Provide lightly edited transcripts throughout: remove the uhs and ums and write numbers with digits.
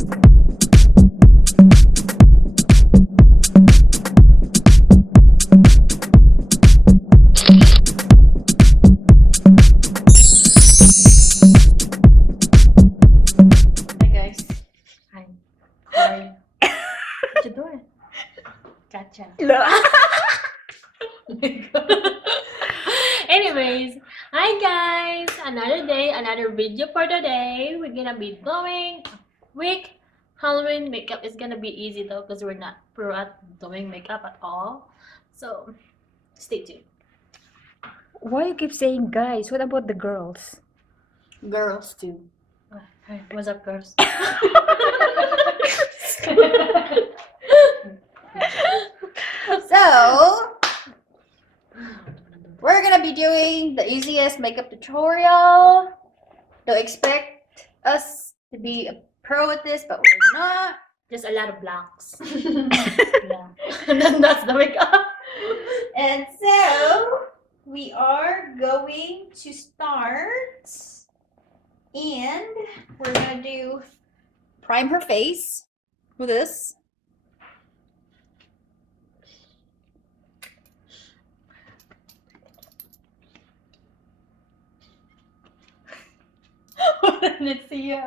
Guys. Hi. How are you? What you doing? Gotcha. Anyways, hi guys! Another day, another video for today. We're gonna be doing week Halloween makeup. Is gonna be easy though because we're not pro at doing makeup at all. So stay tuned. Why you keep saying guys? What about the girls? Girls too. Hi, what's up, girls? So, we're gonna be doing the easiest makeup tutorial. Don't expect us to be a pro at this, but we're not. Just a lot of blocks. Yeah. And then that's the makeup. And so, we are going to start, and we're gonna do prime her face with this. Let's see you.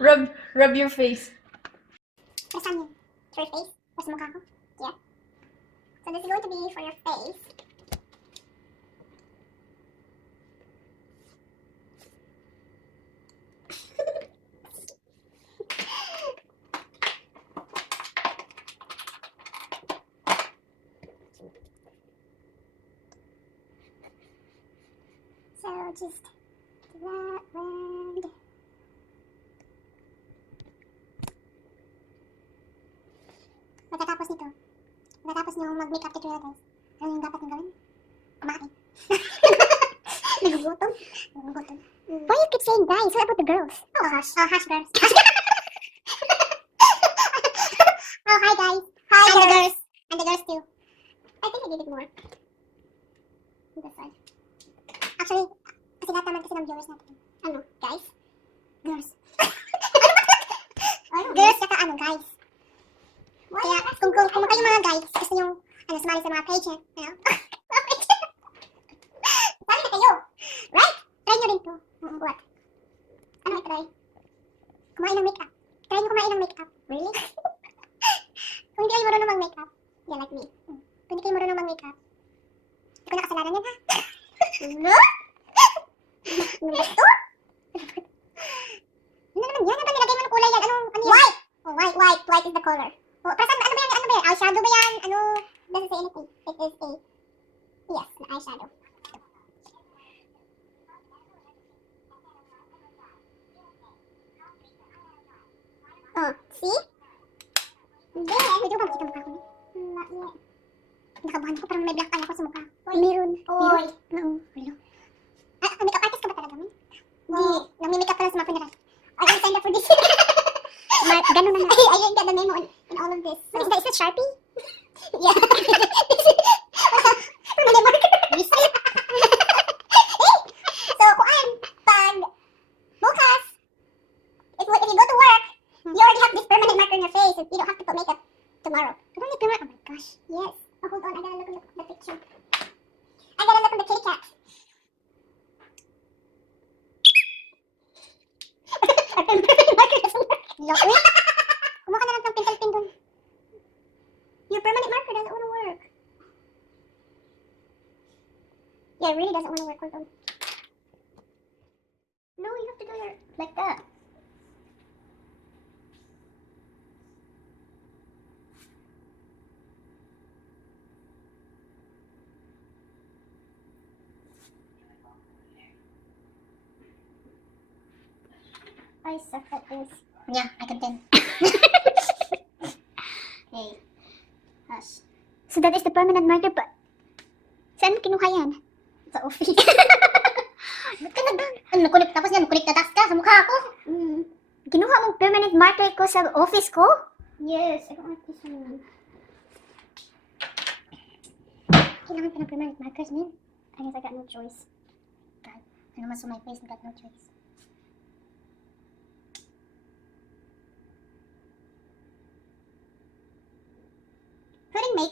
Rub your face. Saan yun? For your face? Or sa mukha ko? Yeah. So this is going to be for your face. So just do that and pagkatapos nyo mag-makeup tutorial guys, ano yung dapat nyo gawin? Kumain. Nagugutom. Why you keep saying guys? What about the girls? Oh, hush. Oh, hush girls. Oh, hi guys. Hi and the girls. And the girls too. I think I did it more. This side. Actually, kasi lahat naman kasi ng viewers natin. Ano? Guys? Girls. Girls kaka ano, guys. Kaya, kung kayo mga guys, gusto nyo, sumali sa mga page, sali na kayo. Right? Try nyo rin to. What? Ano i-try? Kumain ng makeup. Try nyo kumain ng makeup. Really? Kung hindi kayo marunong mag-makeup, yeah, like me. Kung hindi kayo marunong mag-makeup, hindi ko nakasalanan yan, ha? No? Ano ba ito? Ano naman yan? Ano ba nilagay mo ng kulay yan? Ano yan? White! Oh, white. White is the color. Oh, pero saan, ano ba yan? Eyeshadow ba yan? Ano? Doesn't say anything. It is a, yes, an eyeshadow. Oh, see? Then, medyo ba makita mukha ko? Not yet. Nakabahan ko, parang may black eye ako sa mukha. Meron. Oy. No. Hello. Makeup artist ka ba talaga, man? Hindi. Nami-makeup pala sa mga funeral. Are you signed up for this? Ganun na. I didn't get the memo on all of this. What is that? Is that Sharpie? Yeah. Permanent marker. So, pag bukas, if you go to work, you already have this permanent marker in your face. You don't have to put makeup tomorrow. I don't need permanent. Oh my gosh. Yes. Oh, hold on. I gotta look at the picture. I gotta look at the kitty cat. Our permanent marker doesn't work. Wait. Kumuha ka na lang ng pintel-pin dun. Your permanent marker doesn't want to work. Yeah, it really doesn't want to work. Hold on. No, you have to do your like that. I suck at this. Yeah, I can tell. Hey, hush. So that is the permanent marker, but saan mo kinuha yan? Sa office. Ba't ka nakulik? Tapos yan, nakulik tatas ka sa mukha ko. Kinuha mong permanent marker ko sa office ko? Yes, I don't want this one. Kailangan pa ng permanent markers, man. I guess I got no choice. God, I naman sa my face, I got no choice.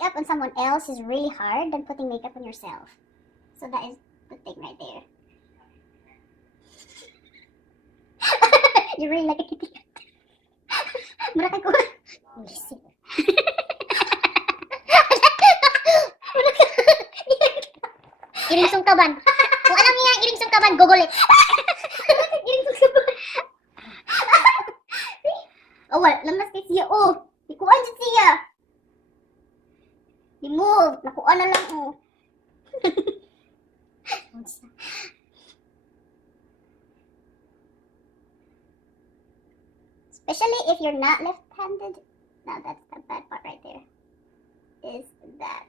makeup on someone else is really hard than putting makeup on yourself. So that is the thing right there. You really like a kitty cat. Mura ko. Listen. Iring sungkaban. Kung alam niyo yung iring sungkaban, google it. Iring sungkaban. Oh, wala. Lamas kay siya. Oh, ikuan dyan siya. I-move. Nakuha na lang. Oh. Especially if you're not left-handed. Now that's the bad part right there. Is that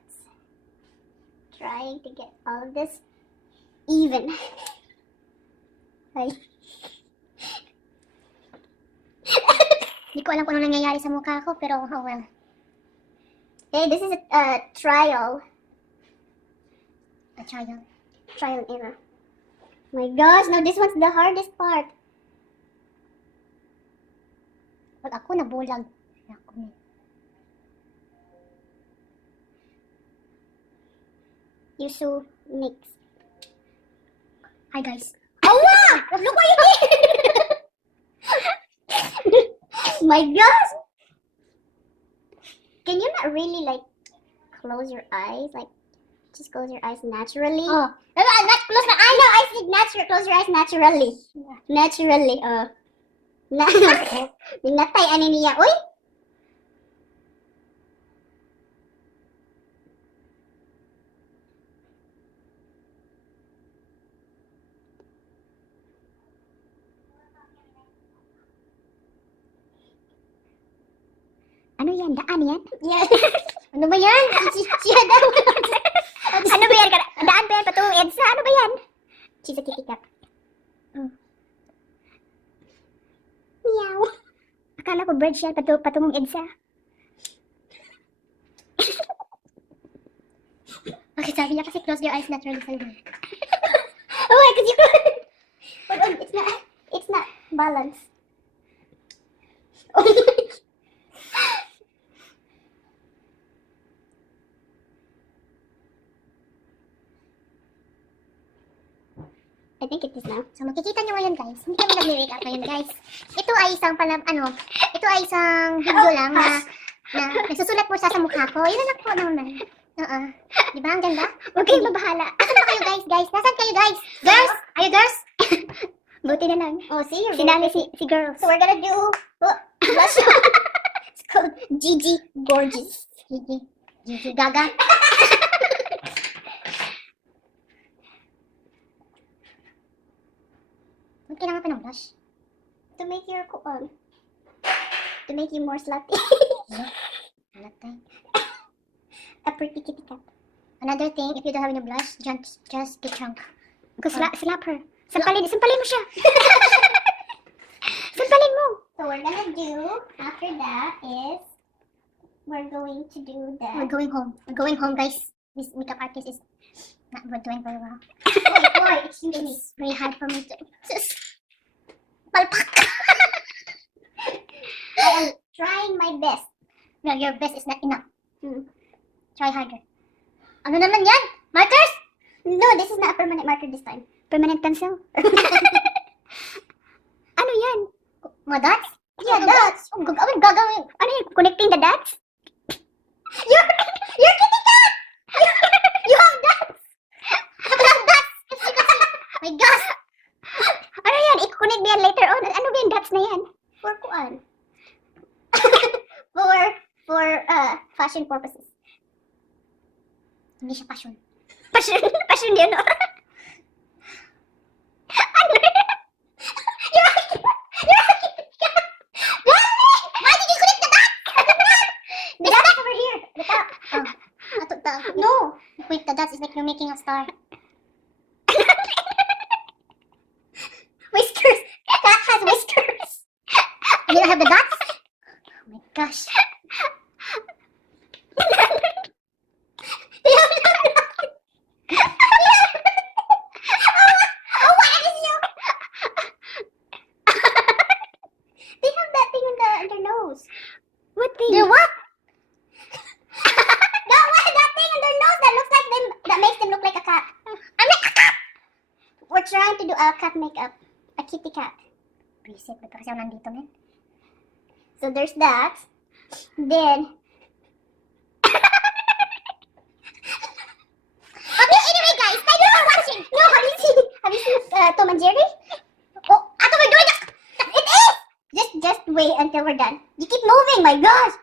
trying to get all of this even. Ay. Hindi ko alam kung ano nangyayari sa mukha ko, pero oh well. Okay, this is a trial. A trial. Trial and error. My gosh, now this one's the hardest part. Pag ako nabulag. Ako. Yusu mix. Hi guys. Oh wow! Look what you did! My gosh! Can you not really like close your eyes? Like just close your eyes naturally? Oh. Not close my eyes. No, I said natural. Close your eyes naturally. Naturally. Minatay ani niya. Uy! Ano yan? Daan yan? Yes. Ano ba yan? Siya daw. Ano ba yan? Daan ba yan? Patungong EDSA? Ano ba yan? She's a kitty cat. Meow. Akala ko bird siya. Patungong EDSA. Okay, sabi niya kasi close your eyes naturally. Oh my God, you could. But it's not balanced. Oh my God. I think it is now. So, makikita nyo ngayon, guys. Hindi kami nag-make up ngayon, guys. Ito ay isang ito ay isang video lang na nasusulat mo siya sa mukha ko. Yun lang po naman. Di ba? Ang ganda? Huwag kayong mabahala. Nasaan ba kayo, guys? Nasaan kayo, guys? Girls? Are you girls? Buti na lang. Oh, see? Sinali si girls. So, we're gonna do blush. It's called Gigi Gorgeous. Gigi Gaga. Kailangan pa ng blush. To make your to make you more slutty. Slutty. A pretty kitty cat. Another thing, if you don't have any blush, just get drunk. Go slap her. Sampalin mo siya. Sampalin mo. So we're gonna do, after that is, we're going to do the... We're going home. We're going home, guys. This makeup artist is not doing very well. Boy, excuse me. It's very hard for me to... Palpak! I am trying my best. No, your best is not enough. Try harder. Ano naman yan? Markers? No, this is not a permanent marker this time. Permanent pencil? Ano yan? Mga dots? Yeah, dots. Gagawin. Ano yan? Connecting the dots? You're kitty cat! You have dots! You have dots! My gosh! Ano yan? I-connect yan later on. Ano ba yung dots na yan? For kuan? for fashion purposes. Hindi siya passion. Passion din, no? Ano yan? You're a kitty cat! Why did you connect the dots? The dots over here. The top. Oh. No. Wait, the dots is like you're making a star. Whiskers! Cat has whiskers! You don't have the dots? Oh my gosh. Oh, what is you? They have that thing in their nose. What thing? Their what? That makes them look like a cat. I'm like a cat! We're trying to do a cat makeup. A kitty cat. Reset, ba't kasi ako nandito, man? So there's that. Then, okay, anyway guys, thank you for watching. No, have you seen Tom and Jerry? Oh, after we're doing it! It is! Just wait until we're done. You keep moving, my gosh!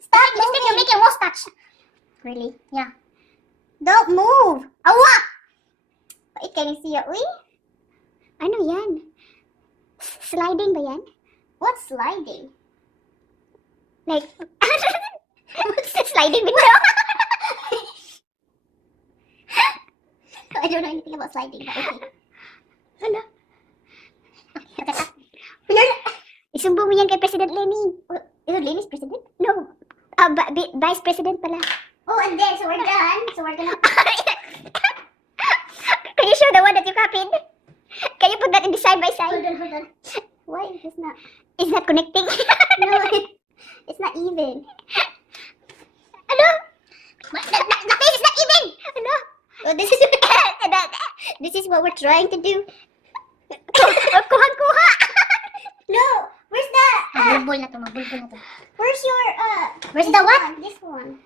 Stop moving! You make your mustache. Really? Yeah. Don't move! Awa! Wait, can you see it? Uy? Ano yan? Sliding ba yan? What's sliding? Like, what's the sliding window? I don't know anything about sliding, but okay. Ano? Okay, teka. Isumbong mo yan kay President Lenny. Is Lenny's president? No. Vice President pala. Oh, and then, so we're done. So we're gonna... Can you show the one that you copied? Can you put that in the side by side? Hold on. Why is this not... It's not connecting? No, it's not even. Ano? The face is not even! Ano? Oh, this is... this is what we're trying to do. Kuha! No! Where's the... Mabulbul na to. Where's your, Where's the what? This one.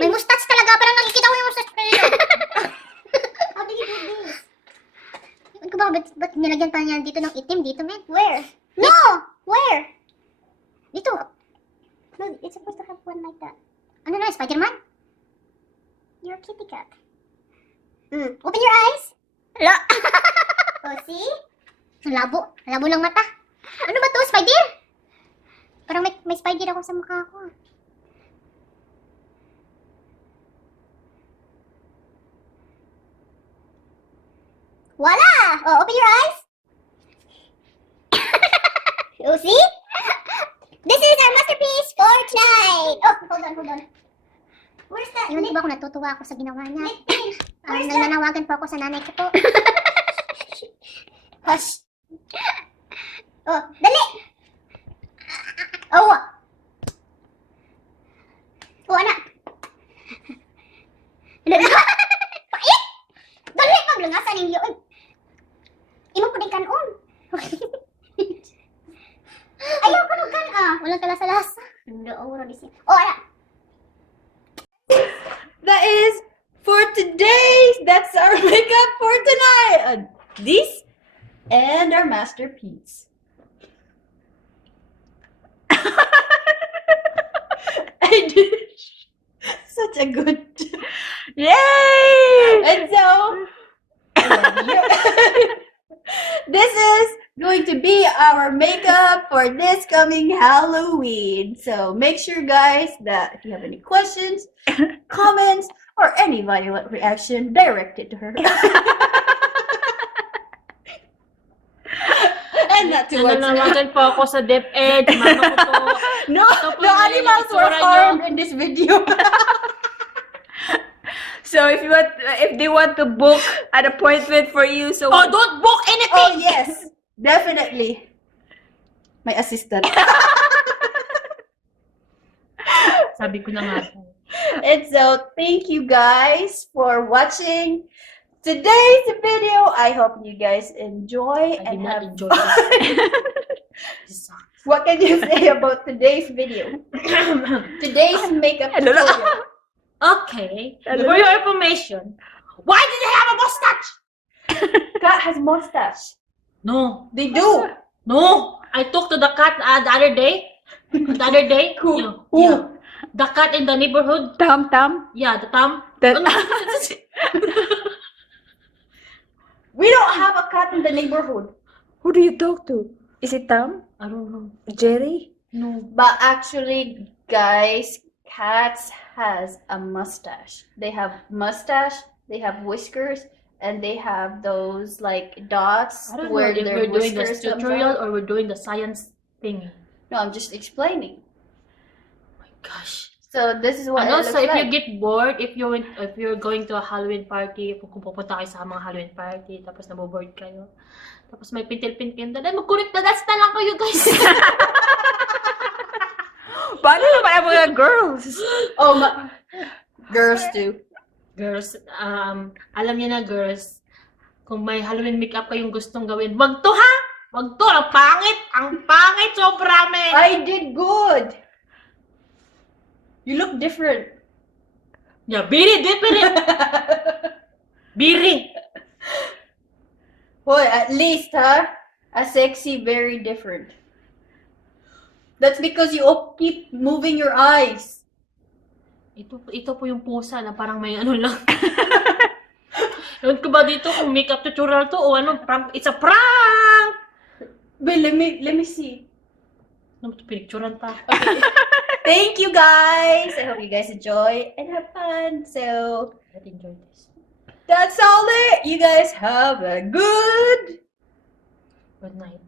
May mustache talaga. Parang nakikita ko yung mustache ko yun. How did you do this? Ano ba? Ba't nilagyan pa niya dito ng itim dito, man? Where? No! Where? Dito. No, it's supposed to have one like that. Ano na? Spider-Man? You're a kitty cat. Open your eyes. Hello? Oh, see? Ang labo. Ang labo ng mata. Ano ba to? Spider? Parang may spider ako sa mukha ko. Voila! Oh, open your eyes. You see? This is our masterpiece for tonight. Oh, hold on. Where's that? Hindi ba ako natutuwa ako sa ginawa niya? Nananawagan po ako sa nanay ko po. Hush. Oh, dali! Oh! Oh, anak! Pait! Dali! Paglungasan ninyo. Imo po din kanon. Ayaw ka nung kan. Walang kalasa-lasa. Hindi, wala di siya. Oh, anak! That is for today. That's our makeup for tonight. This and our masterpiece. I did such a good. Yay! And so this is going to be our makeup for this coming Halloween. So make sure, guys, that if you have any questions, comments, or any violent reaction, direct it to her. And not towards her. Nananawagan po ako sa DepEd. Mama ko po. No Ito po yung animals were itsura harmed niyo. in this video. So if they want to book an appointment for you, so Oh, don't book Oh anything! yes, definitely. My assistant. Sabi ko na nga po. And so, thank you guys for watching today's video. I hope you guys enjoy I and did not have enjoy fun. this. What can you say about today's video? Today's makeup tutorial. Okay. For your information, why did they have a mustache? Cat has mustache. No. They do. No. I talked to the cat the other day. Who? Yeah. Who? Yeah. The cat in the neighborhood. Tom. Yeah, the Tom. That We don't have a cat in the neighborhood. Who do you talk to? Is it Tom? I don't know. Jerry? No. But actually, guys, cats has a mustache. They have mustache, they have whiskers, and they have those like dots I don't know where if their we're doing this whiskers comes tutorial out. or we're doing the science thing. No, I'm just explaining. Oh my gosh. So this is what And it also, looks if you like. get bored, if you're going to a Halloween party, kung pupunta kayo sa mga Halloween party, tapos naboboard kayo, tapos may pintil-pintil, dali, mag-connect the dots na lang kayo, guys. Paano naman ang mga girls? Oh, girls too. Girls, alam niya na girls, kung may Halloween makeup kayong gustong gawin, wag to ha! Wag to! Ang pangit! Ang pangit! Sobra, men! I did good. You look different. Yeah, biri! Different! Biri! Boy, at least, huh? A sexy, very different. That's because you keep moving your eyes. Ito po yung pusa na parang may ano lang. Ewan ko ba dito kung makeup tutorial to o ano, it's a prank! Wait, let me see. Ano ito, pinicturan pa. Thank you guys. I hope you guys enjoy and have fun. So I enjoy this. that's all it. You guys have a good Good night.